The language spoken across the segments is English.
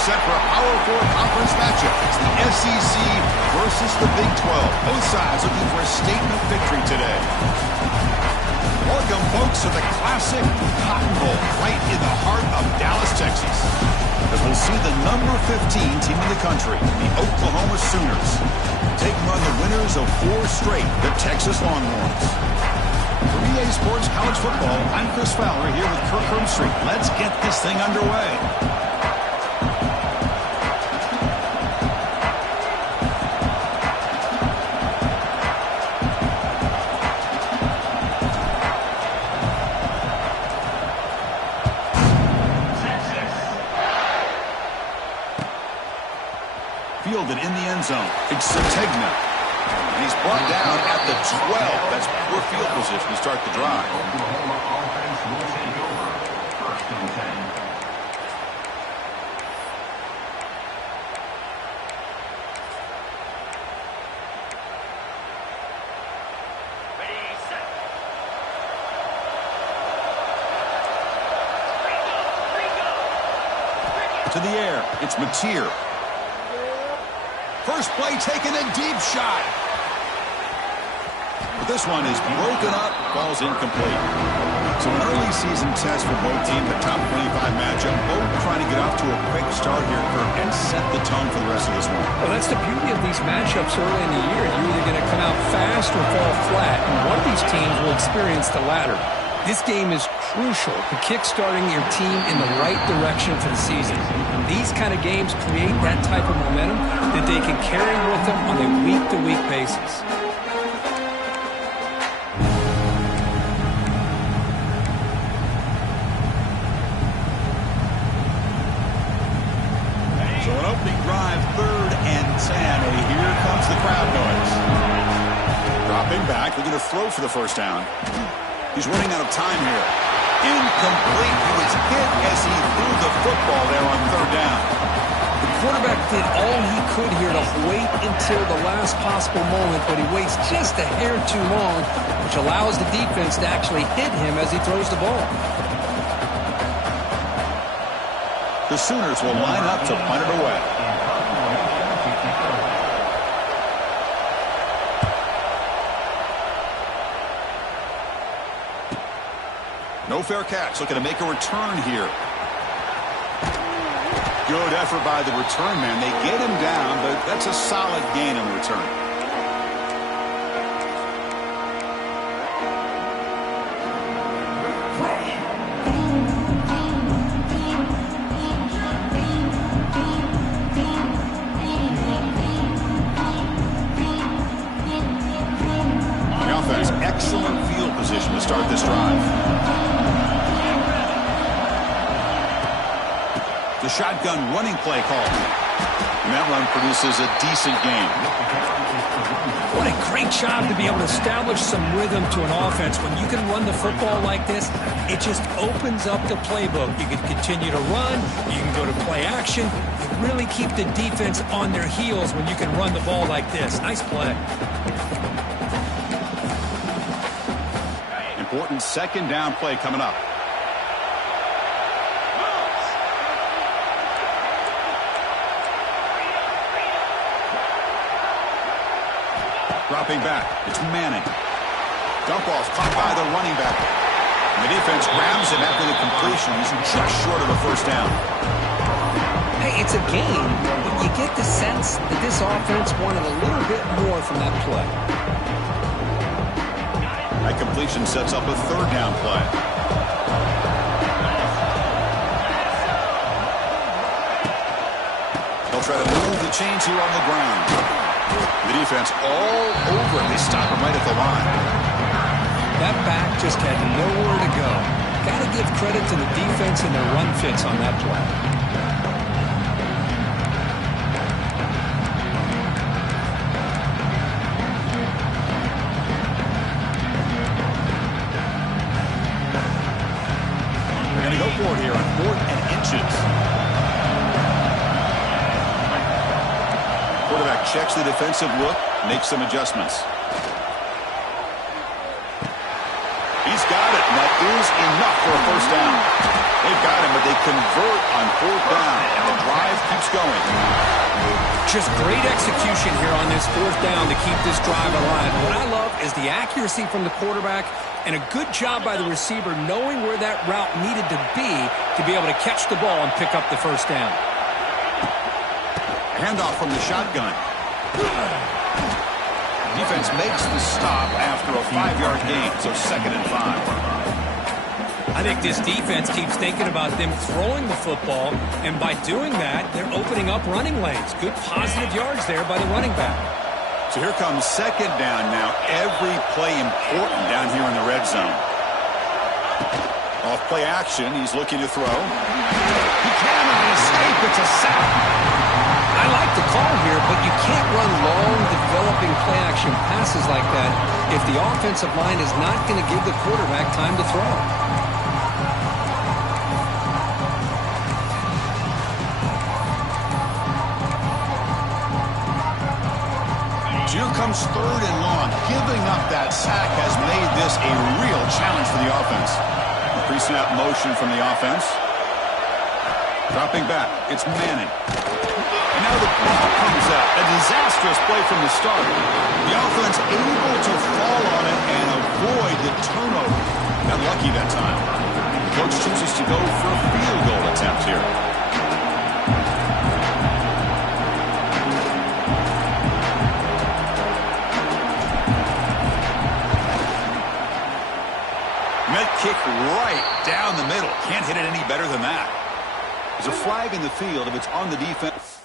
set for a Power 4 conference matchup. It's the SEC versus the Big 12. Both sides looking for a statement victory today. Welcome, folks, to the classic Cotton Bowl right in the heart of Dallas, Texas. As we'll see the number 15 team in the country, the Oklahoma Sooners, taking on the winners of 4 straight, the Texas Longhorns. For EA Sports College Football, I'm Chris Fowler here with Kirk Herbstreit. Let's get this thing underway. Fielded in the end zone. It's Sategna. And he's brought down at the 12. That's poor field position to start the drive. Offense will take over. 1st and 10. Ready, set. To the air. It's Mateer. First play taken, a deep shot. But this one is broken up, falls incomplete. So an early season test for both teams, the top 25 matchup. Both trying to get off to a quick start here, Kirk, and set the tone for the rest of this one. Well, that's the beauty of these matchups early in the year. You're either going to come out fast or fall flat, and one of these teams will experience the latter. This game is crucial to kick-starting your team in the right direction for the season. These kind of games create that type of momentum that they can carry with them on a week-to-week basis. So an opening drive, 3rd and 10. And here comes the crowd noise. Dropping back, looking to throw for the first down. He's running out of time here. Incomplete. He was hit as he threw the football there on 3rd down. The quarterback did all he could here to wait until the last possible moment, but he waits just a hair too long, which allows the defense to actually hit him as he throws the ball. The Sooners will line up to punt it away. No fair catch. Looking to make a return here. Good effort by the return man. They get him down, but that's a solid gain on the return. The offense, excellent field position to start this drive. The shotgun running play called. And that run produces a decent gain. What a great job to be able to establish some rhythm to an offense. When you can run the football like this, it just opens up the playbook. You can continue to run. You can go to play action. You really keep the defense on their heels when you can run the ball like this. Nice play. Important 2nd down play coming up. Dropping back. It's Manning. Dump off caught by the running back. And the defense grabs him after the completion. He's just short of a 1st down. Hey, it's a game, but you get the sense that this offense wanted a little bit more from that play. That completion sets up a 3rd down play. They'll try to move the chains here on the ground. The defense all over him. They stop him right at the line. That back just had nowhere to go. Got to give credit to the defense and their run fits on that play. They're going to go for it here on 4th and inches. Quarterback checks the defensive look, makes some adjustments. He's got it. And that is enough for a first down. They've got him, but they convert on fourth down, and the drive keeps going. Just great execution here on this fourth down to keep this drive alive. What I love is the accuracy from the quarterback and a good job by the receiver knowing where that route needed to be able to catch the ball and pick up the first down. Handoff from the shotgun. Defense makes the stop after a 5-yard gain, so 2nd and 5. I think this defense keeps thinking about them throwing the football, and by doing that, they're opening up running lanes. Good positive yards there by the running back. So here comes 2nd down now. Every play important down here in the red zone. Off play action, he's looking to throw. He cannot escape. It's a sack. I like the call here, but you can't run long, developing play-action passes like that if the offensive line is not going to give the quarterback time to throw. Here comes 3rd and long. Giving up that sack has made this a real challenge for the offense. Pre-snap motion from the offense. Dropping back. It's Manning. And now the ball comes out. A disastrous play from the start. The offense able to fall on it and avoid the turnover. Got lucky that time. The coach chooses to go for a field goal attempt here. Kick right down the middle. Can't hit it any better than that. There's a flag in the field if it's on the defense.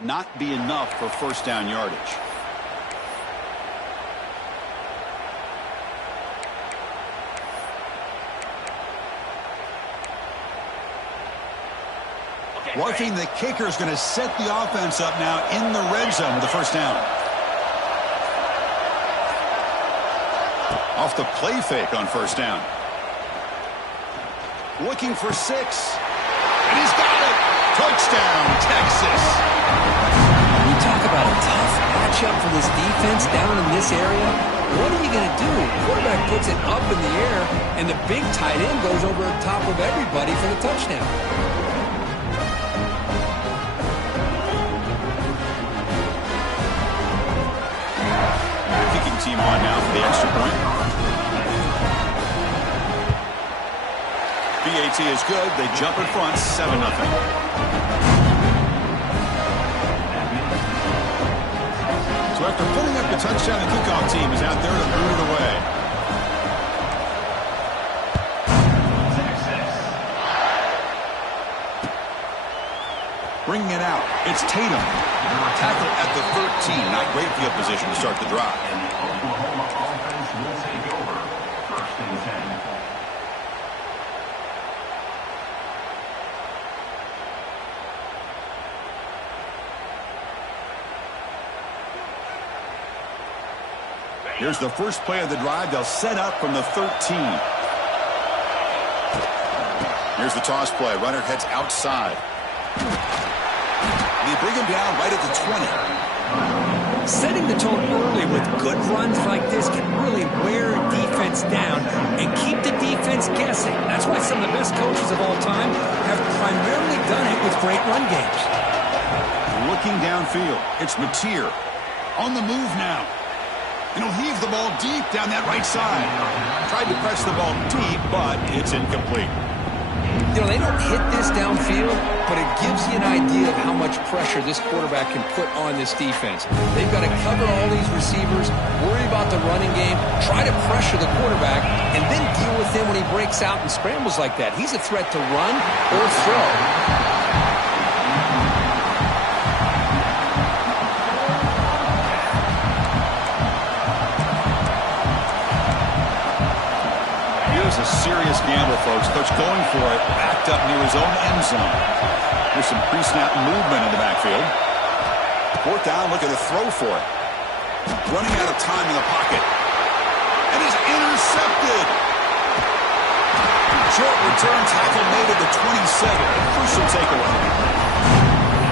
Not be enough for first down yardage. One thing, the kicker is going to set the offense up now in the red zone with the first down. Off the play fake on first down. Looking for 6. And he's got it. Touchdown, Texas. You talk about a tough matchup for this defense down in this area. What are you going to do? Quarterback puts it up in the air, and the big tight end goes over the top of everybody for the touchdown. Kicking team on now for the extra point. BAT is good. They jump in front, 7-0. So after putting up the touchdown, the kickoff team is out there to boot it away. Bringing it out. It's Tatum. Tackle at the 13. Not great field position to start the drive. And the Oklahoma offense will take over. 1st and 10. Here's the first play of the drive. They'll set up from the 13. Here's the toss play. Runner heads outside. They bring him down right at the 20. Setting the tone early with good runs like this can really wear a defense down and keep the defense guessing. That's why some of the best coaches of all time have primarily done it with great run games. Looking downfield. It's Mateer. On the move now. And he'll heave the ball deep down that right side. Tried to press the ball deep, but it's incomplete. They don't hit this downfield, but it gives you an idea of how much pressure this quarterback can put on this defense. They've got to cover all these receivers, worry about the running game, try to pressure the quarterback, and then deal with him when he breaks out and scrambles like that. He's a threat to run or throw. A serious gamble, folks. Coach going for it, backed up near his own end zone. There's some pre-snap movement in the backfield. 4th down, look at the throw for it. Running out of time in the pocket. And is intercepted. Short return tackle made at the 27. Crucial takeaway.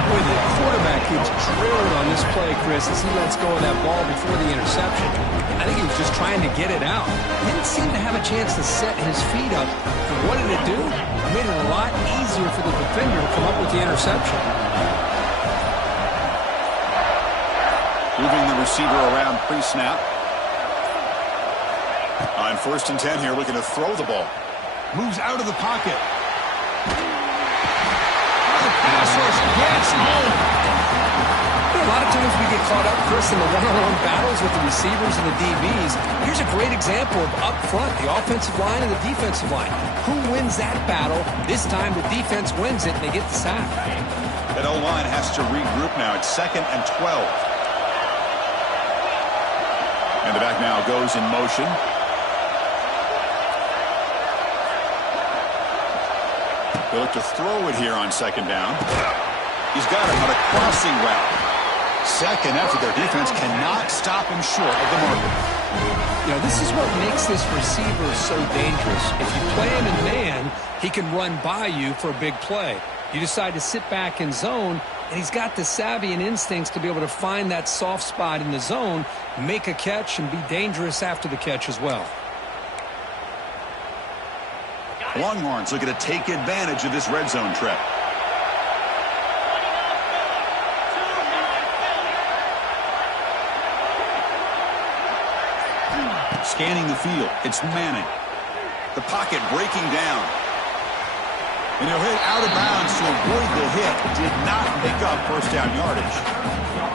Boy, the The quarterback gets drilled on this play, Chris, as he lets go of that ball before the interception. I think he was just trying to get it out. Didn't seem to have a chance to set his feet up. And what did it do? It made it a lot easier for the defender to come up with the interception. Moving the receiver around pre-snap. On 1st and 10 here, looking to throw the ball. Moves out of the pocket. The pass rush gets home. A lot of times we get caught up, Chris, in the one-on-one battles with the receivers and the DBs. Here's a great example of up front, the offensive line and the defensive line. Who wins that battle? This time the defense wins it and they get the sack. That O-line has to regroup now. It's 2nd and 12. And the back now goes in motion. They look to throw it here on 2nd down. He's got him on a crossing route. Second effort, their defense cannot stop him short of the marker. You know, this is what makes this receiver so dangerous. If you play him in man, he can run by you for a big play. You decide to sit back in zone, and he's got the savvy and instincts to be able to find that soft spot in the zone, make a catch, and be dangerous after the catch as well. Longhorns looking to take advantage of this red zone trap. Scanning the field, it's Manning. The pocket breaking down. And he'll hit out of bounds to avoid the hit. Did not pick up 1st down yardage.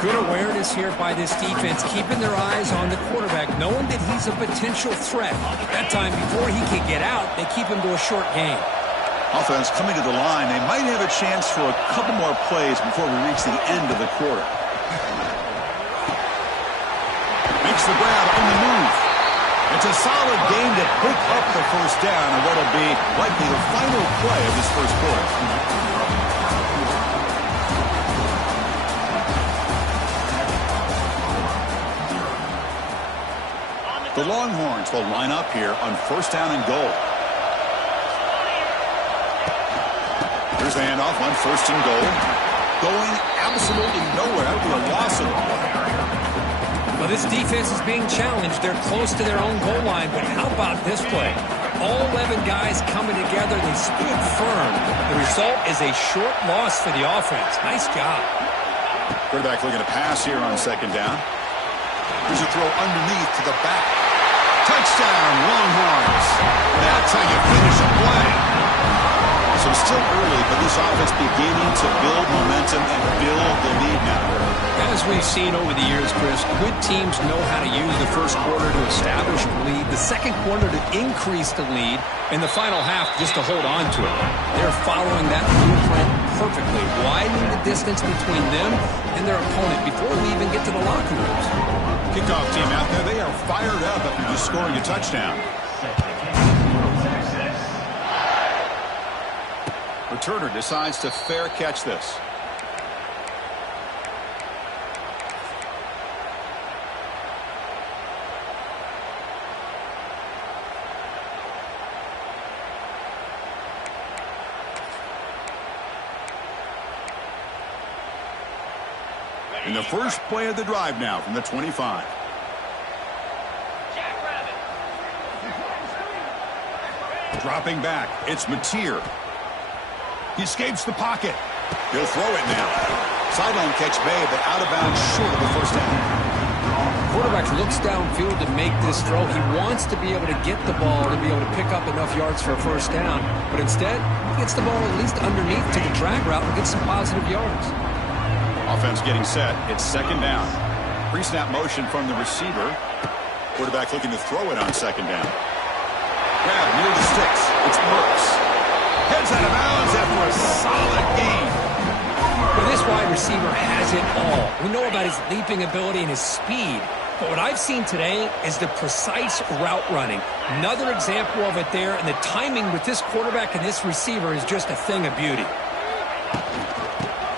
Good awareness here by this defense, keeping their eyes on the quarterback, knowing that he's a potential threat. That time, before he can get out, they keep him to a short game. Offense coming to the line. They might have a chance for a couple more plays before we reach the end of the quarter. Makes the grab on the move. It's a solid game to pick up the 1st down and what'll be likely the final play of this 1st quarter. The Longhorns will line up here on 1st down and goal. Here's the handoff on 1st and goal. Going absolutely nowhere after a loss of it. Well, this defense is being challenged. They're close to their own goal line, but how about this play? All 11 guys coming together. They stood firm. The result is a short loss for the offense. Nice job. Quarterback looking to pass here on 2nd down. Here's a throw underneath to the back. Touchdown, Longhorns. That's how you finish a play. So it's still early, but this offense beginning to build momentum and build the lead now. As we've seen over the years, Chris, good teams know how to use the 1st quarter to establish the lead, the 2nd quarter to increase the lead, and the final half just to hold on to it. They're following that blueprint perfectly, widening the distance between them and their opponent before we even get to the locker rooms. Kickoff team out there, they are fired up after just scoring a touchdown. Returner decides to fair catch this. In the first play of the drive now from the 25. Dropping back, it's Mateer. He escapes the pocket. He'll throw it now. Sideline catch made, but out of bounds short of the 1st down. Quarterback looks downfield to make this throw. He wants to be able to get the ball to be able to pick up enough yards for a 1st down. But instead, he gets the ball at least underneath to the drag route and gets some positive yards. Offense getting set. It's 2nd down. Pre-snap motion from the receiver. Quarterback looking to throw it on 2nd down. Grab near the sticks. It's Brooks. Heads out of bounds after a solid gain. Well, this wide receiver has it all. We know about his leaping ability and his speed. But what I've seen today is the precise route running. Another example of it there, and the timing with this quarterback and this receiver is just a thing of beauty.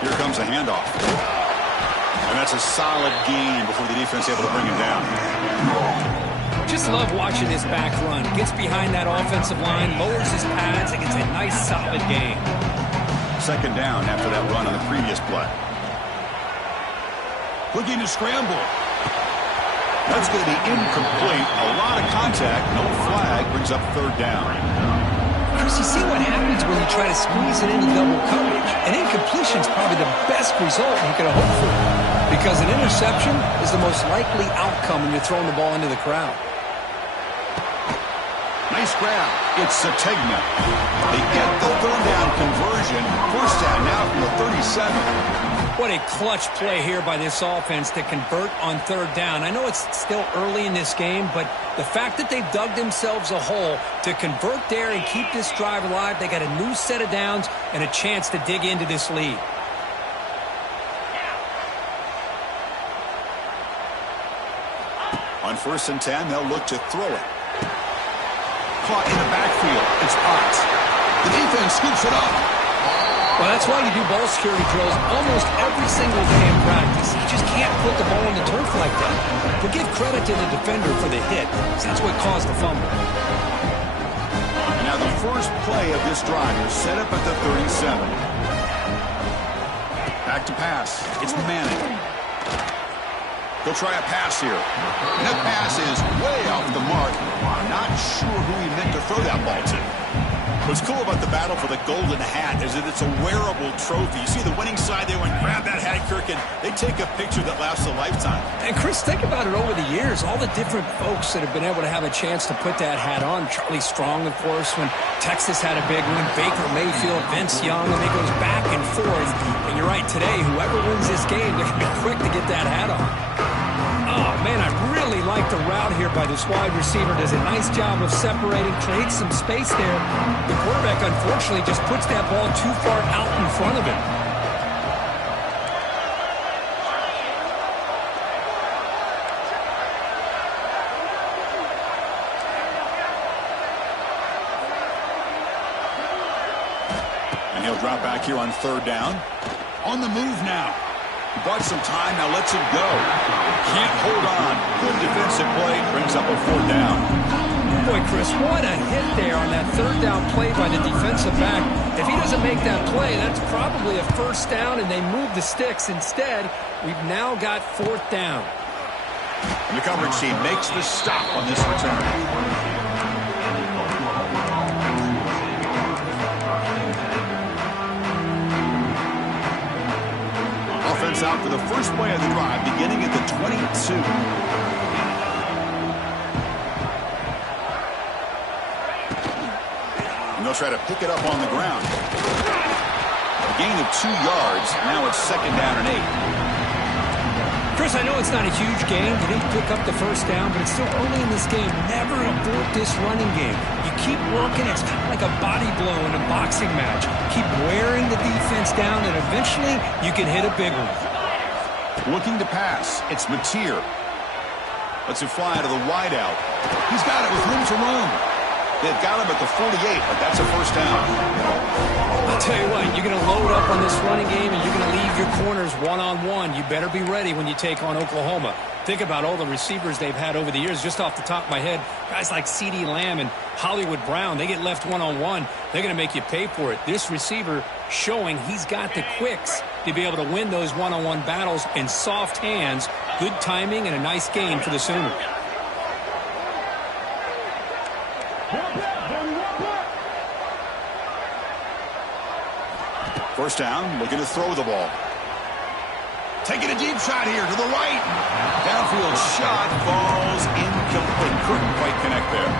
Here comes a handoff. And that's a solid gain before the defense able to bring him down. Just love watching this back run. Gets behind that offensive line, lowers his pads, and gets a nice solid gain. 2nd down after that run on the previous play. Looking to scramble. That's going to be incomplete. A lot of contact. No flag. Brings up third down. Chris, you see what happens when you try to squeeze it into double coverage. An incompletion is probably the best result you could hope for, because an interception is the most likely outcome when you're throwing the ball into the crowd. Nice grab. It's Sategna. They get the third down conversion. First down now from the 37. What a clutch play here by this offense to convert on third down. I know it's still early in this game, but the fact that they've dug themselves a hole to convert there and keep this drive alive, they got a new set of downs and a chance to dig into this lead. On 1st and 10, they'll look to throw it. Caught in the backfield. It's Ott. The defense scoops it up. Well, that's why you do ball security drills almost every single day in practice. You just can't put the ball on the turf like that. But give credit to the defender for the hit. That's what caused the fumble. And now the first play of this drive is set up at the 37. Back to pass. It's Manning. He'll try a pass here. And that pass is way off the mark. Not sure who he meant to throw that ball to. What's cool about the battle for the golden hat is that it's a wearable trophy. You see the winning side, they went grab that hat, Kirk, and they take a picture that lasts a lifetime. And Chris, think about it over the years. All the different folks that have been able to have a chance to put that hat on. Charlie Strong, of course, when Texas had a big one. Baker Mayfield, Vince Young, and it goes back and forth. And you're right, today, whoever wins this game, they're going to be quick to get that hat on. Oh, man, I really like the route here by this wide receiver. Does a nice job of separating, creates some space there. The quarterback, unfortunately, just puts that ball too far out in front of him. And he'll drop back here on third down. On the move now. He bought some time, now lets it go. Can't hold on. Good defensive play, brings up a fourth down. Boy, Chris, what a hit there on that third down play by the defensive back. If he doesn't make that play, that's probably a first down, and they move the sticks. Instead, we've now got fourth down. And the coverage team makes the stop on this return. Offense out for the first play of the drive, beginning at the 22. And they'll try to pick it up on the ground. A gain of 2 yards. Now it's second down and 8. Chris, I know it's not a huge game. You didn't pick up the first down, but it's still early in this game. Never abort this running game. You keep working. It's kind of like a body blow in a boxing match. Keep wearing the defense down, and eventually you can hit a big one. Looking to pass. It's Mateer. Lets it fly to the wideout. He's got it with room to run. They've got him at the 48, but that's a first down. I'll tell you what, you're going to load up on this running game, and you're going to leave your corners one-on-one. You better be ready when you take on Oklahoma. Think about all the receivers they've had over the years. Just off the top of my head, guys like CeeDee Lamb and Hollywood Brown, they get left one-on-one. They're going to make you pay for it. This receiver showing he's got the quicks to be able to win those one-on-one battles in soft hands. Good timing and a nice gain for the Sooners. First down, looking to throw the ball. Taking a deep shot here to the right. Downfield shot falls incomplete. Couldn't quite connect there.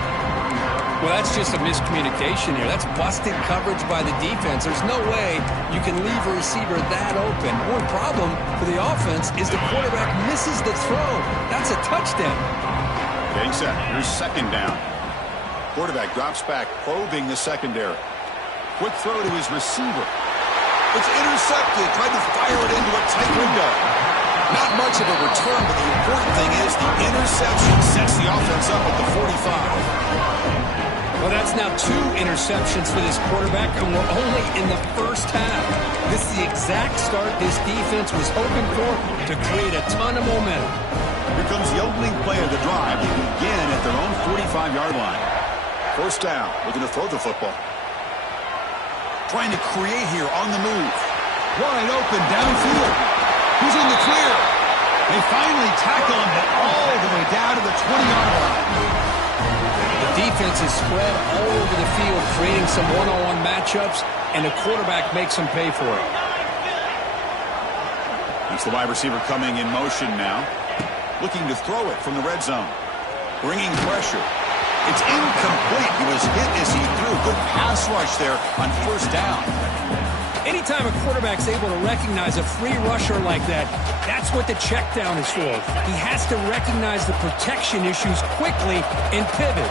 Well, that's just a miscommunication here. That's busted coverage by the defense. There's no way you can leave a receiver that open. One problem for the offense is the quarterback misses the throw. That's a touchdown. Getting set. Here's second down. Quarterback drops back, probing the secondary. Quick throw to his receiver. It's intercepted. Tried to fire it into a tight window. Not much of a return, but the important thing is the interception sets the offense up at the 45. Well, that's now 2 interceptions for this quarterback, and we're only in the first half. This is the exact start this defense was hoping for to create a ton of momentum. Here comes the opening play of the drive. They begin at their own 45-yard line. First down. Looking to throw the football. Trying to create here on the move. Wide open downfield. Who's in the clear? They finally tackle him, but all the way down to the 20-yard line. The defense is spread all over the field, creating some one-on-one matchups, and the quarterback makes them pay for it. It's the wide receiver coming in motion now, looking to throw it from the red zone, bringing pressure. It's incomplete. He was hit as he threw. Good pass rush there on first down. Anytime a quarterback's able to recognize a free rusher like that, that's what the check down is for. He has to recognize the protection issues quickly and pivot.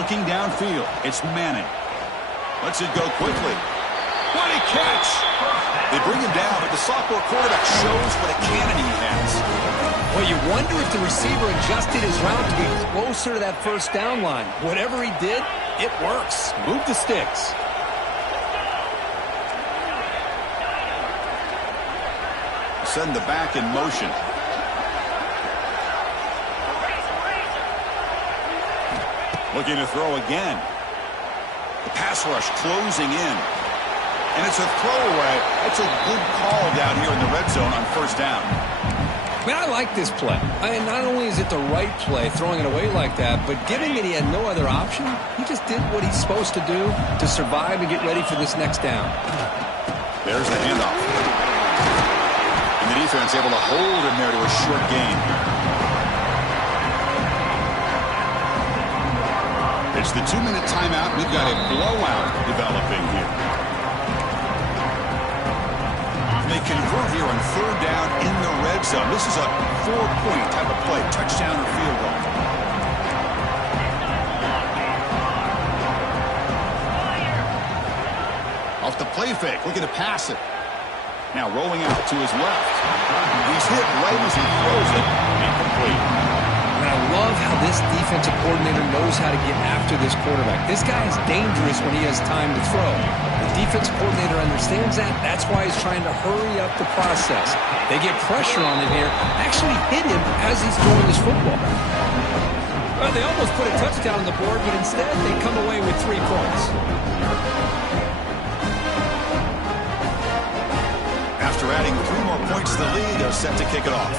Looking downfield, it's Manning. Lets it go quickly. What a catch! They bring him down, but the sophomore quarterback shows what a cannon he has. Well, you wonder if the receiver adjusted his route to be closer to that first down line. Whatever he did, it works. Move the sticks. Send the back in motion. Looking to throw again. The pass rush closing in. And it's a throwaway. That's a good call down here in the red zone on first down. Man, I like this play. Not only is it the right play, throwing it away like that, but given that he had no other option, he just did what he's supposed to do to survive and get ready for this next down. There's the handoff. And the defense able to hold him there to a short gain. It's the 2-minute timeout. We've got a blowout developing here. They convert here on third down in the red zone. This is a 4-point type of play, touchdown or field goal. Off the play fake, looking to pass it. Now rolling out to his left. He's hit right as he throws it. Incomplete. And I love how this defensive coordinator knows how to get after this quarterback. This guy is dangerous when he has time to throw. The defensive coordinator understands that. That's why he's trying to hurry up the process. They get pressure on him here. Actually hit him as he's throwing his football. Well, they almost put a touchdown on the board, but instead they come away with 3 points. After adding 3 more points to the lead, they're set to kick it off.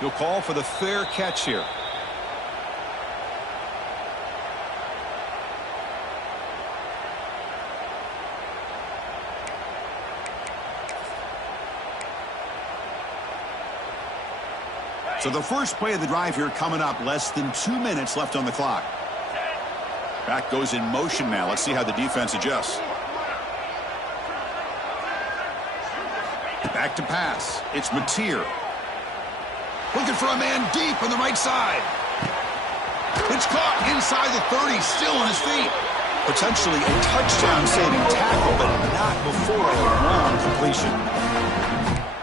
He'll call for the fair catch here. So the first play of the drive here coming up, less than 2 minutes left on the clock. Back goes in motion now. Let's see how the defense adjusts. Back to pass. It's Mateer. Looking for a man deep on the right side. It's caught inside the 30, still on his feet. Potentially a touchdown-saving tackle, but not before a long completion.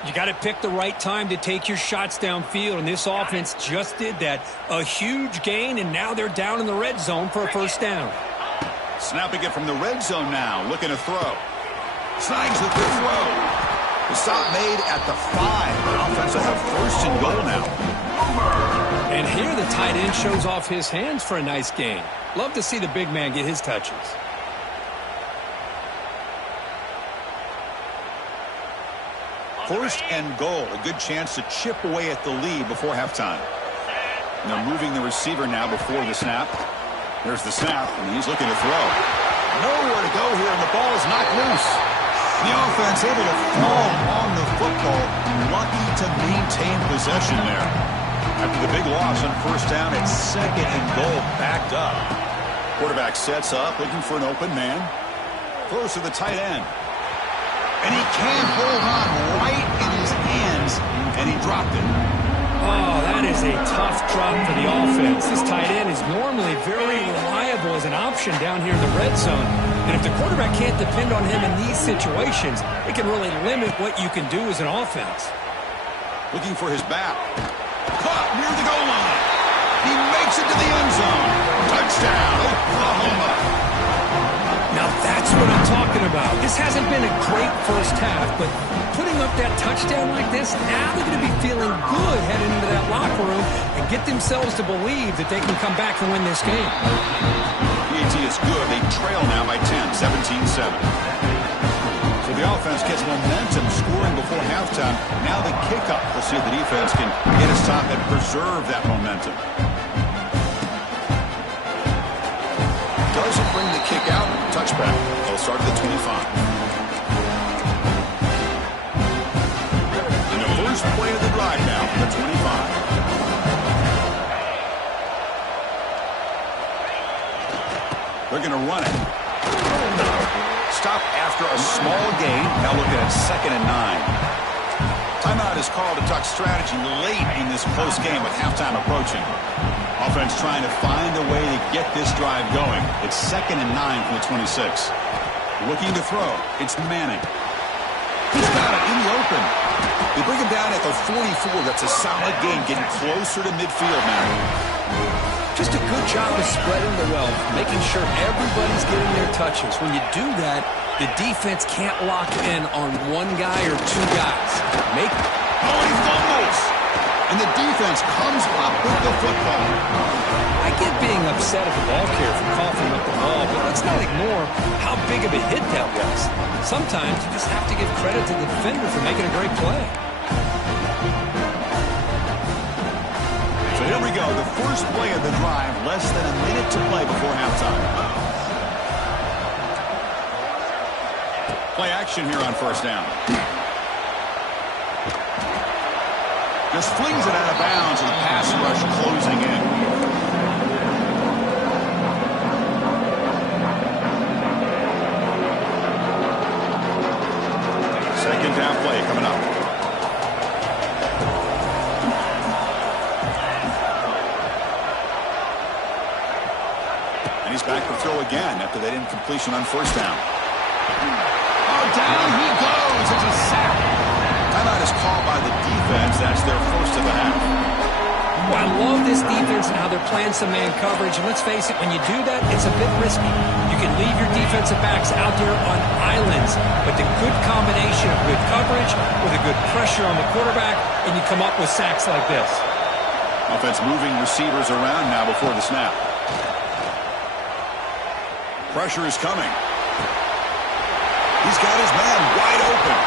You got to pick the right time to take your shots downfield, and this offense just did that. A huge gain, and now they're down in the red zone for a first down. Snapping it from the red zone now, looking to throw. Snags the good throw. The stop made at the 5. The offense will have first and goal now. And here the tight end shows off his hands for a nice gain. Love to see the big man get his touches. First and goal, a good chance to chip away at the lead before halftime. And they're moving the receiver now before the snap. There's the snap, and he's looking to throw. Nowhere to go here, and the ball is knocked loose. The offense able to fall on the football, lucky to maintain possession there. After the big loss on first down, it's second and goal, backed up. Quarterback sets up, looking for an open man. Throws to the tight end. And he can't hold on right in his hands, and he dropped it. Oh, that is a tough drop for the offense. This tight end is normally very reliable as an option down here in the red zone. And if the quarterback can't depend on him in these situations, it can really limit what you can do as an offense. Looking for his back. Caught near the goal line. He makes it to the end zone. Touchdown, Oklahoma. Now that's That's what I'm talking about. This hasn't been a great first half, but putting up that touchdown like this, now they're going to be feeling good heading into that locker room and get themselves to believe that they can come back and win this game. PAT is good. They trail now by 10, 17-7. So the offense gets momentum scoring before halftime. Now the kickoff. We'll see if the defense can get a stop and preserve that momentum. Doesn't bring the kick out. Touchback. They'll start at the 25. And the first play of the drive now, the 25. They're going to run it. Stop after a small gain. Now looking at 2nd and 9. Timeout is called to talk strategy late in this close game with halftime approaching. Offense trying to find a way to get this drive going. It's 2nd and 9 from the 26. Looking to throw. It's Manning. He's got it in the open. They bring him down at the 44. That's a solid gain, getting closer to midfield now. Just a good job of spreading the wealth, making sure everybody's getting their touches. When you do that, the defense can't lock in on one guy or two guys. He fumbles! And the defense comes up with the football. I get being upset at the ball carrier for coughing up the ball, but let's not ignore how big of a hit that was. Sometimes you just have to give credit to the defender for making a great play. So here we go, the first play of the drive, less than a minute to play before halftime. Play action here on first down. Just flings it out of bounds, and the pass rush closing in. Second down play coming up. And he's back to throw again after that incompletion on first down. Oh, down he goes. It's a sack. Timeout is called by the defense. That's their first of the half. Well, I love this defense and how they're playing some man coverage. And let's face it, when you do that, it's a bit risky. You can leave your defensive backs out there on islands, but the good combination of good coverage with a good pressure on the quarterback, and you come up with sacks like this. Offense moving receivers around now before the snap. Pressure is coming. He's got his man wide open.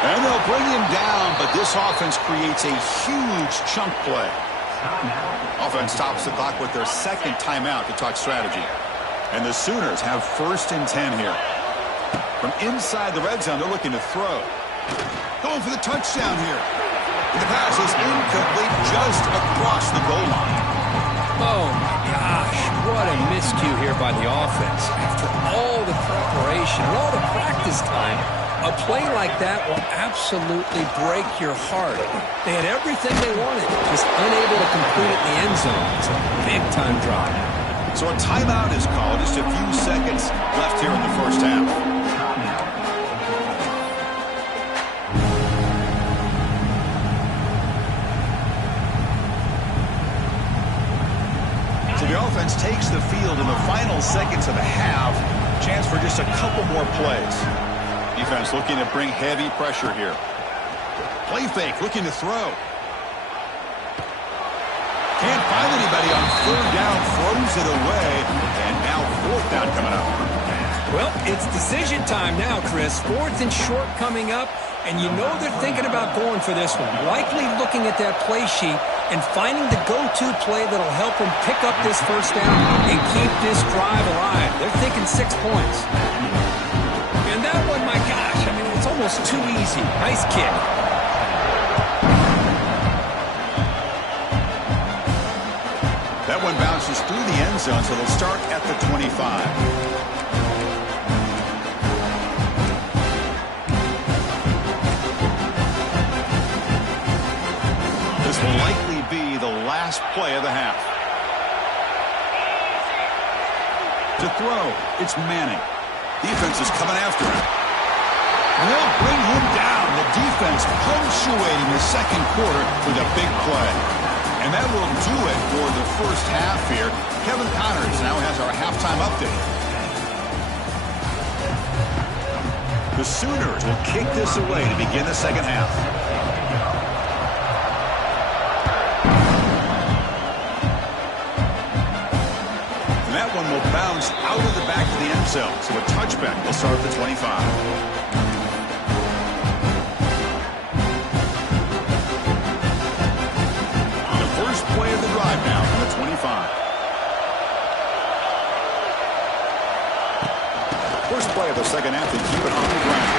And they'll bring him down, but this offense creates a huge chunk play. Offense stops the clock with their second timeout to talk strategy. And the Sooners have 1st and 10 here. From inside the red zone, they're looking to throw. Going for the touchdown here. And the pass is incomplete just across the goal line. Oh, my gosh. What a miscue here by the offense. After all the preparation and all the practice time, a play like that will absolutely break your heart. They had everything they wanted, just unable to complete it in the end zone. It's a big-time drop. So a timeout is called. Just a few seconds left here in the first half. So the offense takes the field in the final seconds of the half. Chance for just a couple more plays. Defense looking to bring heavy pressure here. Play fake, looking to throw. Can't find anybody on 3rd down, throws it away, and now 4th down coming up. Well, it's decision time now, Chris. 4th and short coming up, and you know they're thinking about going for this one. Likely looking at that play sheet and finding the go-to play that'll help them pick up this first down and keep this drive alive. They're thinking 6 points. And that one, my gosh, I mean, it's almost too easy. Nice kick. That one bounces through the end zone, so they'll start at the 25. This will likely be the last play of the half. To throw, it's Manning. Defense is coming after him. And they'll bring him down. The defense punctuating the second quarter with a big play. And that will do it for the first half here. Kevin Connors now has our halftime update. The Sooners will kick this away to begin the second half. And that one will bounce out of the back of the end zone. So a touchback will start at the 25. First play of the drive now from the 25. First play of the second half, they keep it on the ground.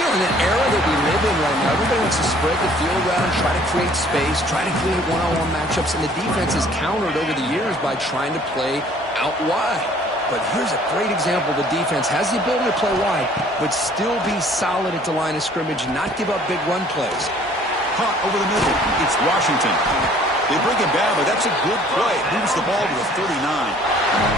You know, in the era that we live in right now, everybody wants to spread the field around, try to create space, try to create one-on-one matchups, and the defense is countered over the years by trying to play out wide. But here's a great example. The defense has the ability to play wide, but still be solid at the line of scrimmage and not give up big run plays. Caught over the middle. It's Washington. They bring him down, but that's a good play. Moves the ball to the 39.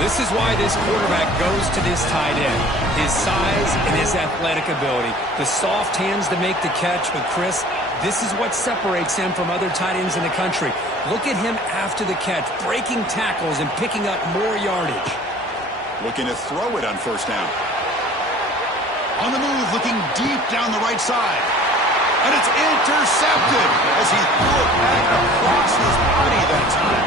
This is why this quarterback goes to this tight end. His size and his athletic ability. The soft hands to make the catch, but Chris, this is what separates him from other tight ends in the country. Look at him after the catch, breaking tackles and picking up more yardage. Looking to throw it on first down. On the move, looking deep down the right side. And it's intercepted as he threw it back across his body that time.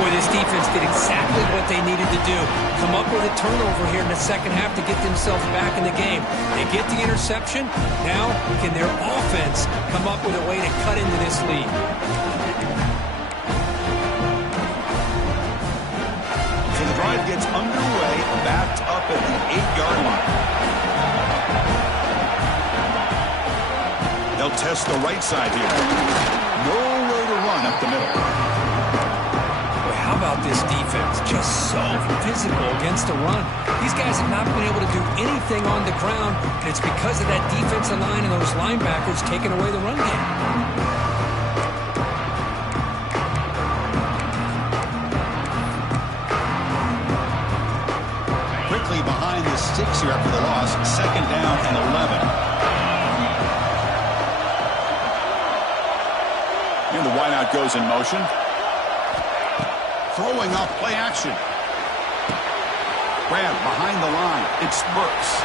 Boy, this defense did exactly what they needed to do. Come up with a turnover here in the second half to get themselves back in the game. They get the interception. Now, can their offense come up with a way to cut into this lead? So the drive gets underway, backed up at the 8-yard line. They'll test the right side here. Nowhere to run up the middle. How about this defense? Just so physical against the run. These guys have not been able to do anything on the ground, and it's because of that defensive line and those linebackers taking away the run game. Quickly behind the sticks here after the loss. Second down and 11. And the wideout goes in motion. Throwing off play action. Grab behind the line. It spurts.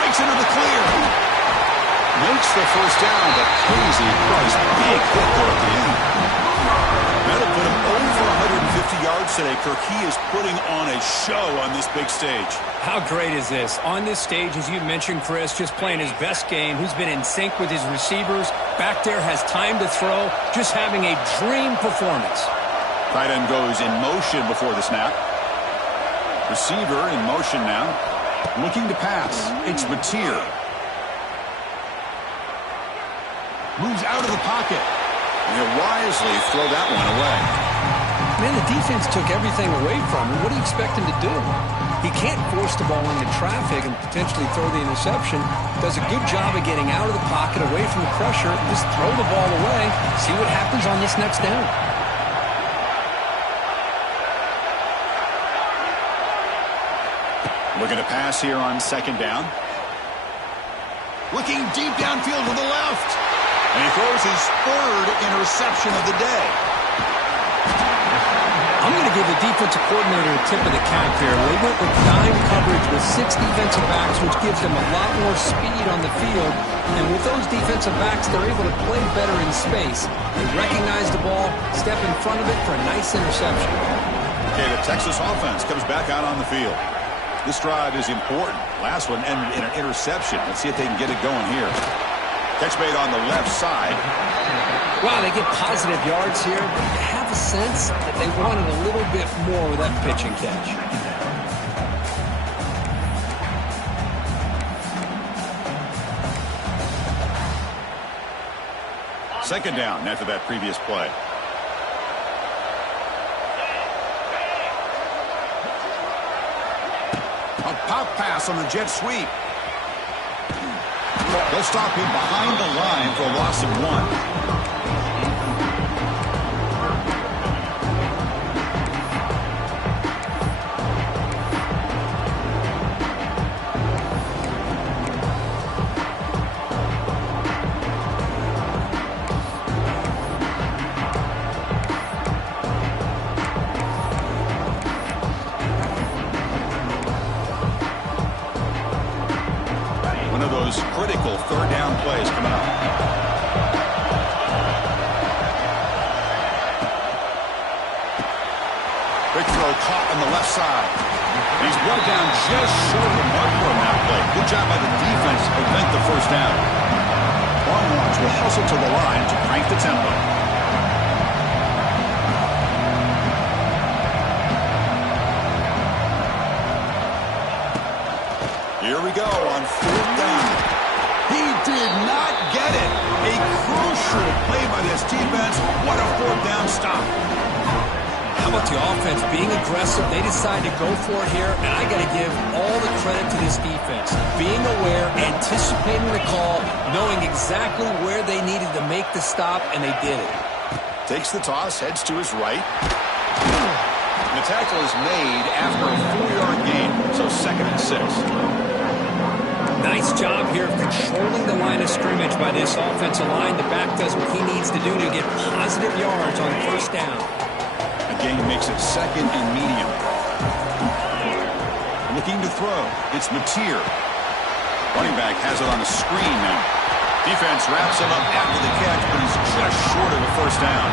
Breaks into the clear. Makes the first down, but crazy Price. Big hit there at the end. That'll put him over 150 yards today. Kirk, he is putting on a show on this big stage. How great is this? On this stage, as you mentioned, Chris, just playing his best game. He's been in sync with his receivers. Back there, has time to throw. Just having a dream performance. Tight end goes in motion before the snap. Receiver in motion now. Looking to pass. It's Mateer. Moves out of the pocket. And he'll wisely throw that one away. Man, the defense took everything away from him. What do you expect him to do? He can't force the ball into traffic and potentially throw the interception. Does a good job of getting out of the pocket, away from the pressure. Just throw the ball away. See what happens on this next down. Looking to pass here on second down. Looking deep downfield to the left. And he throws his third interception of the day. I'm going to give the defensive coordinator a tip of the cap here. They went with dime coverage with 6 defensive backs, which gives them a lot more speed on the field. And with those defensive backs, they're able to play better in space. They recognize the ball, step in front of it for a nice interception. Okay, the Texas offense comes back out on the field. This drive is important. Last one ended in an interception. Let's see if they can get it going here. Catch made on the left side. Wow, they get positive yards here, but you have a sense that they wanted a little bit more with that pitch and catch. Second down after that previous play. A pop pass on the jet sweep. They'll stop him behind the line for a loss of 1. caught on the left side. He's brought down just short of the marker on that play. Good job by the defense to prevent the first down. Longhorns will hustle to the line to crank the tempo. Here we go on fourth down. He did not get it. A crucial play by this defense. What a fourth down stop. How about the offense being aggressive? They decide to go for it here, and I got to give all the credit to this defense. Being aware, anticipating the call, knowing exactly where they needed to make the stop, and they did it. Takes the toss, heads to his right. The tackle is made after a 4-yard gain, so 2nd and 6. Nice job here of controlling the line of scrimmage by this offensive line. The back does what he needs to do to get positive yards on first down. Gain makes it 2nd and medium. Looking to throw. It's Mateer. Running back has it on the screen now. Defense wraps him up after the catch, but he's just short of a first down.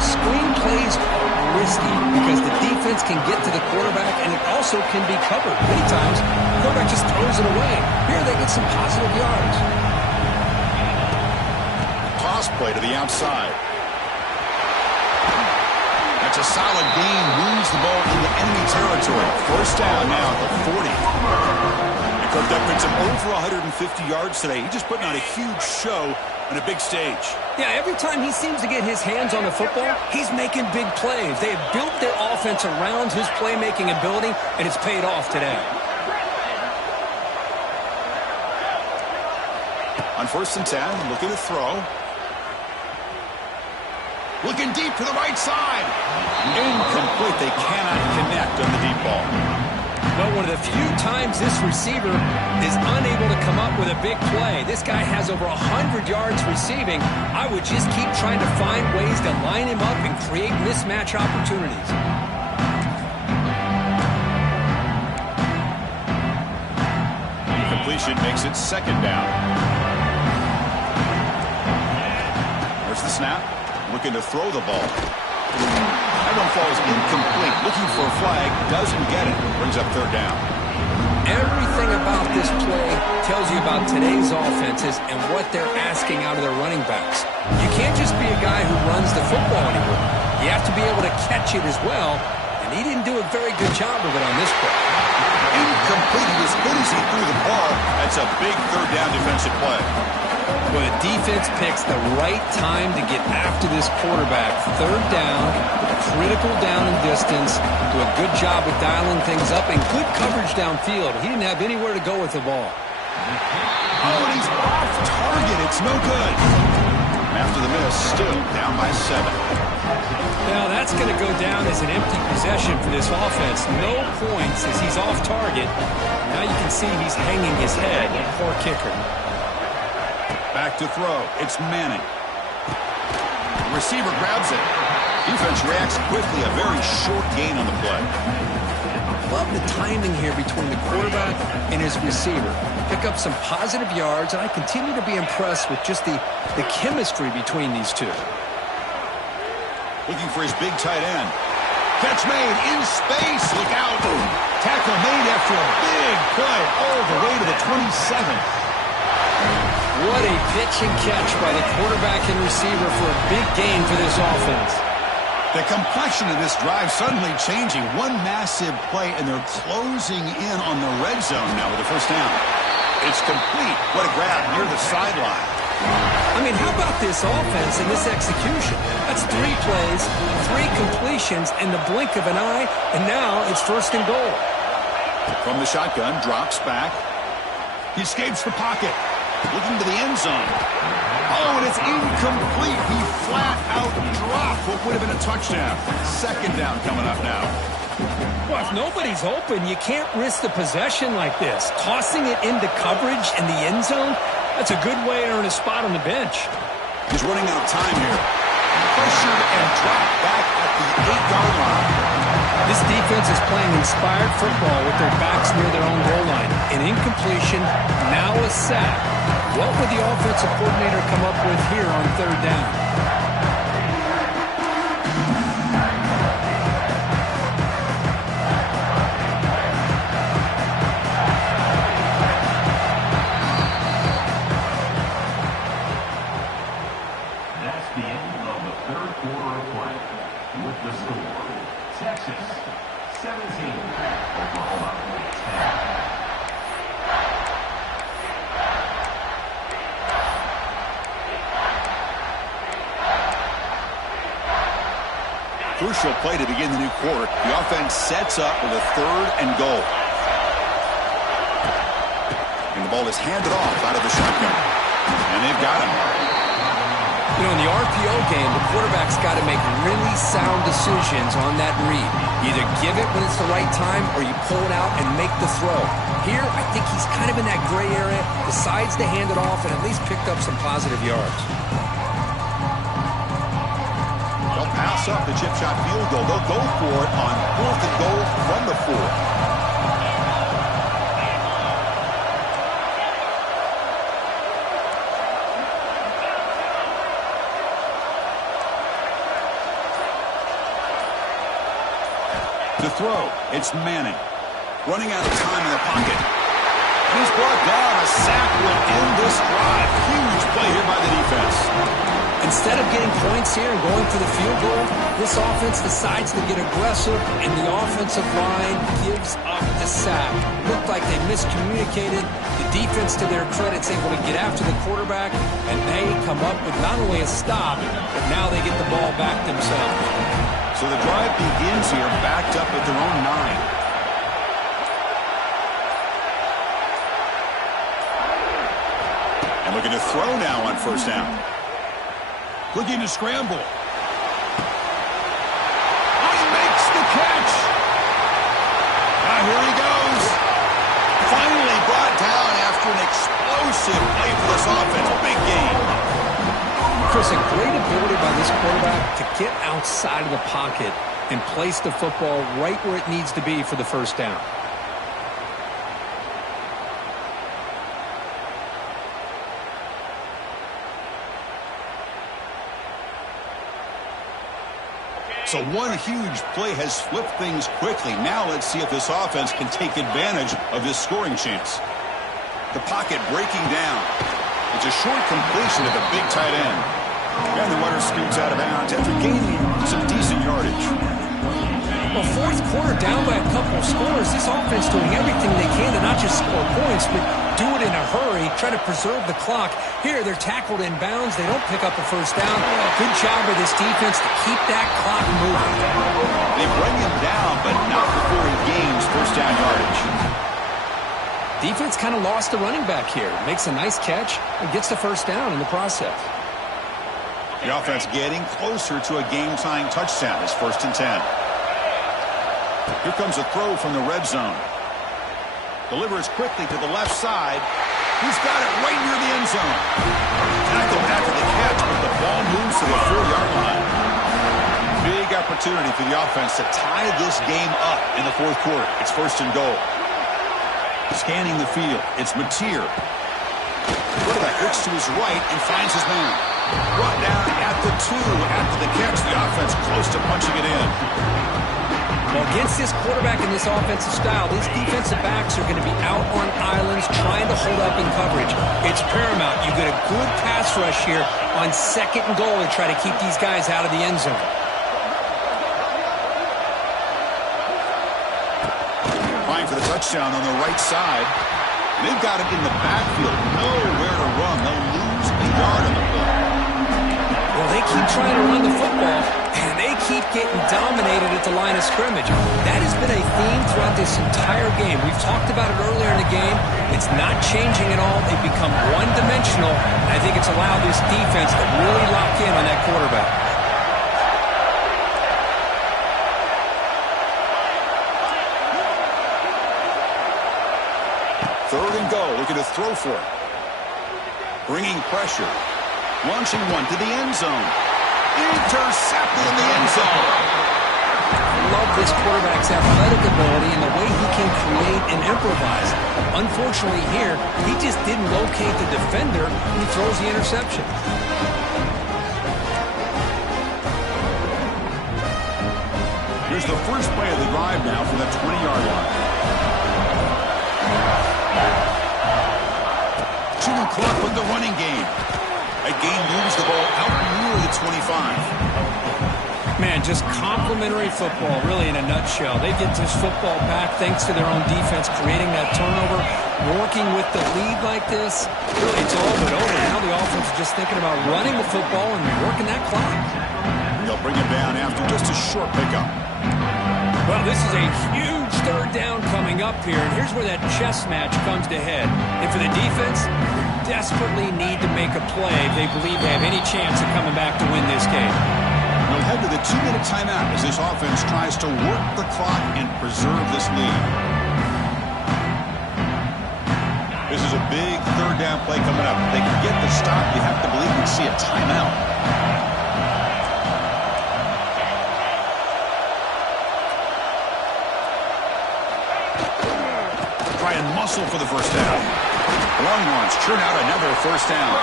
Screen plays are risky because the defense can get to the quarterback, and it also can be covered. Many times, the quarterback just throws it away. Here they get some positive yards. Toss play to the outside. That's a solid gain. Moves the ball into enemy territory. First down now at the 40. And Kirk Duck picks him over 150 yards today. He just putting on a huge show on a big stage. Yeah, every time he seems to get his hands on the football, he's making big plays. They have built their offense around his playmaking ability, and it's paid off today. On 1st and 10, looking to throw. Looking deep to the right side. Incomplete. They cannot connect on the deep ball. Well, one of the few times this receiver is unable to come up with a big play. This guy has over 100 yards receiving. I would just keep trying to find ways to line him up and create mismatch opportunities. Incompletion makes it 2nd down. There's the snap. Looking to throw the ball. That one falls incomplete. Looking for a flag. Doesn't get it. Brings up 3rd down. Everything about this play tells you about today's offenses and what they're asking out of their running backs. You can't just be a guy who runs the football anymore. You have to be able to catch it as well, and he didn't do a very good job of it on this play. Incomplete. As good as he threw the ball, that's a big 3rd down defensive play. Well, the defense picks the right time to get after this quarterback. 3rd down, critical down and distance. Do a good job with dialing things up and good coverage downfield. He didn't have anywhere to go with the ball. Oh, and he's off target. It's no good. After the miss, still down by 7. Now, that's going to go down as an empty possession for this offense. No points as he's off target. Now you can see he's hanging his head. Poor kicker. Back to throw. It's Manning. The receiver grabs it. Defense reacts quickly. A very short gain on the play. Love the timing here between the quarterback and his receiver. Pick up some positive yards, and I continue to be impressed with just the chemistry between these two. Looking for his big tight end. Catch made in space. Look out. Tackle made after a big play all the way to the 27. What a pitch and catch by the quarterback and receiver for a big gain for this offense. The complexion of this drive suddenly changing. One massive play, and they're closing in on the red zone now with the first down. It's complete. What a grab near the sideline. I mean, how about this offense and this execution? That's 3 plays, 3 completions in the blink of an eye, and now it's 1st and goal. From the shotgun, drops back. He escapes the pocket. Looking to the end zone. Oh, and it's incomplete. He flat out dropped what would have been a touchdown. 2nd down coming up now. Well, if nobody's open, you can't risk the possession like this. Tossing it into coverage in the end zone, that's a good way to earn a spot on the bench. He's running out of time here. Pressured and dropped back at the 8-yard line. This defense is playing inspired football with their backs near their own goal line. An incompletion, now a sack. What would the offensive coordinator come up with here on 3rd down? crucial play to begin the new quarter. The offense sets up with a 3rd and goal. And the ball is handed off out of the shotgun. And they've got him. You know, in the RPO game, the quarterback's got to make really sound decisions on that read. Either give it when it's the right time or you pull it out and make the throw. Here, I think he's kind of in that gray area, decides to hand it off and at least picked up some positive yards. They'll pass up the chip shot field goal. They'll go for it on 4th and goal from the 4. To throw, it's Manning. Running out of time in the pocket. He's brought down. A sack will end this drive. Huge play here by the defense. Instead of getting points here and going for the field goal, this offense decides to get aggressive, and the offensive line gives up the sack. Looked like they miscommunicated. The defense, to their credit, is able to get after the quarterback, and they come up with not only a stop, but now they get the ball back themselves. So the drive begins here backed up at their own 9. And looking to throw now on 1st down. Looking to scramble. Oh, he makes the catch. Now here he goes. Finally brought down after an explosive play for this offense. Big game. Chris, a great ability by this quarterback to get outside of the pocket and place the football right where it needs to be for the 1st down. So one huge play has flipped things quickly. Now let's see if this offense can take advantage of this scoring chance. The pocket breaking down. It's a short completion at the big tight end. And the runner scoots out of bounds after gaining some decent yardage. Well, 4th quarter down by a couple of scores. This offense doing everything they can to not just score points, but do it in a hurry, try to preserve the clock. Here, they're tackled in bounds. They don't pick up a 1st down. Good job by this defense to keep that clock moving. They bring him down, but not before he gains 1st down yardage. Defense kind of lost the running back here. Makes a nice catch and gets the 1st down in the process. The offense getting closer to a game-tying touchdown. It's 1st and 10. Here comes a throw from the red zone. Delivers quickly to the left side. He's got it right near the end zone. Tackled after the catch, but the ball moves to the 4-yard line. Big opportunity for the offense to tie this game up in the 4th quarter. It's 1st and goal. Scanning the field, it's Mateer. Quarterback looks to his right and finds his man. Brought down at the 2 after the catch. The offense close to punching it in. Well, against this quarterback and this offensive style, these defensive backs are going to be out on islands trying to hold up in coverage. It's paramount. You get a good pass rush here on 2nd and goal to try to keep these guys out of the end zone. Applying for the touchdown on the right side. They've got it in the backfield. Nowhere to run. They'll lose a yard on the play. Well, they keep trying to run the football, and they keep getting dominated at the line of scrimmage. That has been a theme throughout this entire game. We've talked about it earlier in the game. It's not changing at all. They've become one-dimensional, and I think it's allowed this defense to really lock in on that quarterback. Third and goal, looking to throw for it. Bringing pressure. Launching one to the end zone. Intercepted in the end zone. I love this quarterback's athletic ability and the way he can create and improvise. Unfortunately here, he just didn't locate the defender and he throws the interception. Here's the first play of the drive now from the 20-yard line. Chewing clock with the running game. A game moves the ball out near the 25. Man, just complimentary football, really in a nutshell. They get this football back thanks to their own defense, creating that turnover, working with the lead like this. Really, it's all but over. Now the offense is just thinking about running the football and working that clock. They'll bring him down after just a short pickup. Well, this is a huge third down coming up here, and here's where that chess match comes to head. And for the defense, they desperately need to make a play if they believe they have any chance of coming back to win this game. We'll head to the 2-minute timeout as this offense tries to work the clock and preserve this lead. This is a big third down play coming up. If they can get the stop, you have to believe we see a timeout. Try and muscle for the first down. Longhorns churn out another first down.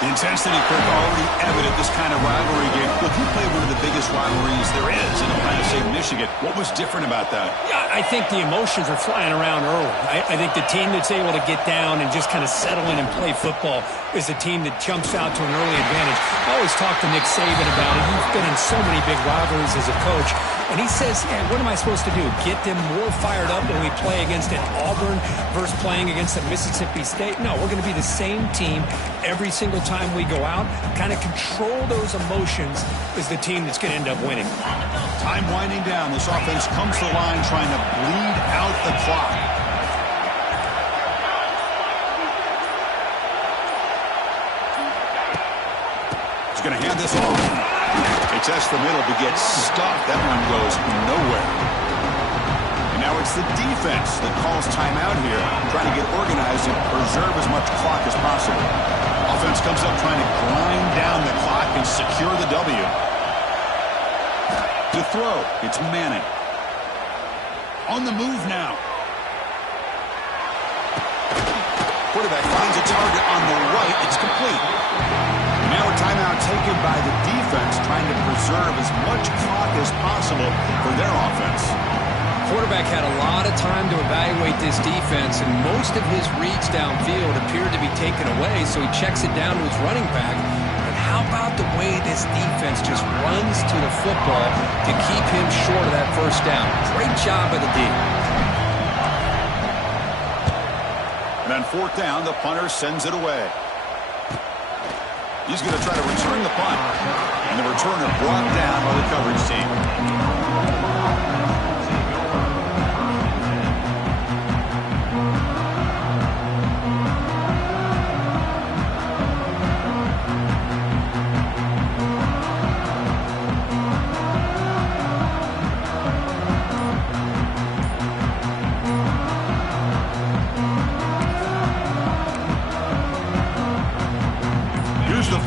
The intensity, Kirk, already evident this kind of rivalry game. Look, you played one of the biggest rivalries there is in Ohio State, Michigan. What was different about that? Yeah, I think the emotions are flying around early. I think the team that's able to get down and just kind of settle in and play football is a team that jumps out to an early advantage. I always talk to Nick Saban about it. He's been in so many big rivalries as a coach. And he says, yeah, what am I supposed to do? Get them more fired up when we play against an Auburn versus playing against a Mississippi State? No, we're going to be the same team every single time we go out. Kind of control those emotions is the team that's going to end up winning. Time winding down. This offense comes to the line trying to bleed out the clock. He's going to hand this off. They test the middle but get stuck. That one goes nowhere. And now it's the defense that calls timeout here, trying to get organized and preserve as much clock as possible. Offense comes up trying to grind down the clock and secure the W. To throw, it's Manning. On the move now. Quarterback finds a target on the right. It's complete. Now a timeout taken by the defense, trying to preserve as much clock as possible for their offense. Quarterback had a lot of time to evaluate this defense, and most of his reads downfield appeared to be taken away, so he checks it down to his running back. But how about the way this defense just runs to the football to keep him short of that first down? Great job by the D. And on fourth down, the punter sends it away. He's going to try to return the punt. And the returner brought down by the coverage team.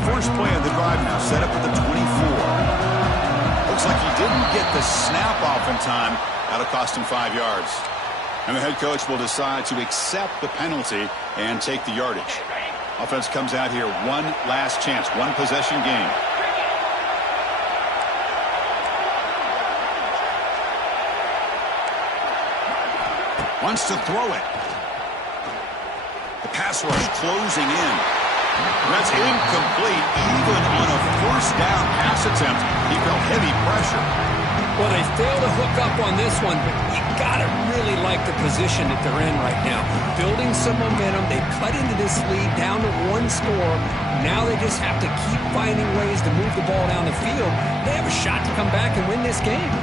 First play of the drive now, set up at the 24. Looks like he didn't get the snap off in time. That'll cost him 5 yards. And the head coach will decide to accept the penalty and take the yardage. Offense comes out here, one last chance, one possession game. Wants to throw it. The pass rush closing in. That's incomplete. Even on a first down pass attempt, he felt heavy pressure. Well, they failed to hook up on this one, but you got to really like the position that they're in right now. Building some momentum. They cut into this lead down to one score. Now they just have to keep finding ways to move the ball down the field. They have a shot to come back and win this game.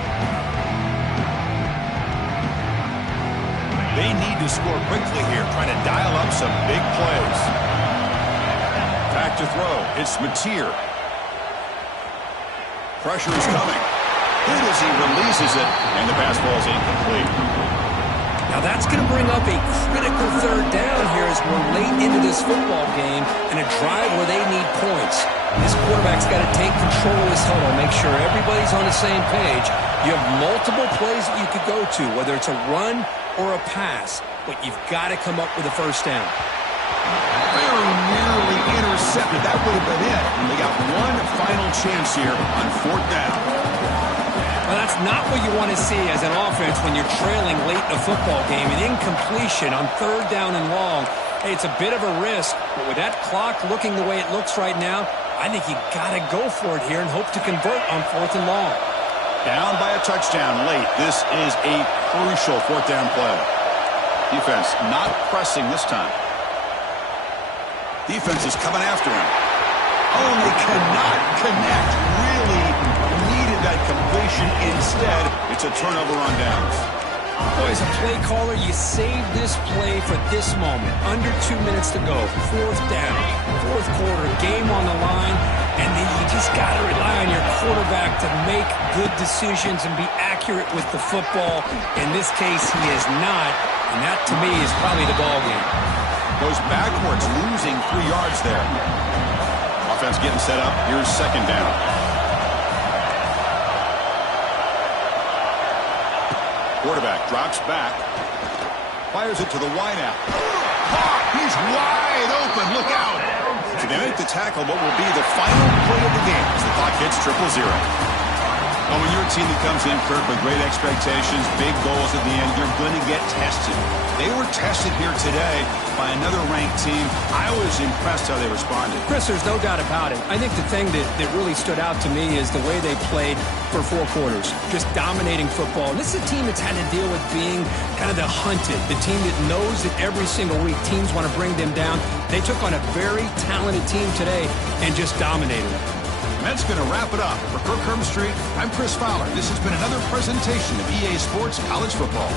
They need to score quickly here, trying to dial up some big plays. Back to throw. It's Mateer. Pressure is coming. Good as he releases it, and the pass ball is incomplete. Now that's going to bring up a critical third down here as we're late into this football game and a drive where they need points. This quarterback's got to take control of his huddle, make sure everybody's on the same page. You have multiple plays that you could go to, whether it's a run or a pass, but you've got to come up with a first down. Very nearly intercepted. That would have been it. They got one final chance here on fourth down. Well, that's not what you want to see as an offense when you're trailing late in a football game. An incompletion on third down and long. Hey, it's a bit of a risk, but with that clock looking the way it looks right now, I think you got to go for it here and hope to convert on fourth and long. Down by a touchdown late. This is a crucial fourth down play. Defense not pressing this time. Defense is coming after him. Oh, and they cannot connect. Really needed that completion. Instead, it's a turnover on downs. Boy, as a play caller, you save this play for this moment. Under 2 minutes to go. Fourth down. Fourth quarter. Game on the line. And then you just got to rely on your quarterback to make good decisions and be accurate with the football. In this case, he is not. And that, to me, is probably the ball game. Goes backwards, losing 3 yards there. Offense getting set up. Here's second down. Quarterback drops back. Fires it to the wideout. He's wide open. Look out. So they make the tackle, what will be the final play of the game as the clock hits 0-0. Well, when you're a team that comes in, Kirk, with great expectations, big goals at the end, you're going to get tested. They were tested here today by another ranked team. I was impressed how they responded. Chris, there's no doubt about it. I think the thing that really stood out to me is the way they played for 4 quarters, just dominating football. And this is a team that's had to deal with being kind of the hunted, the team that knows that every single week teams want to bring them down. They took on a very talented team today and just dominated them. And that's going to wrap it up. For Kirk Street, I'm Chris Fowler. This has been another presentation of EA Sports College Football.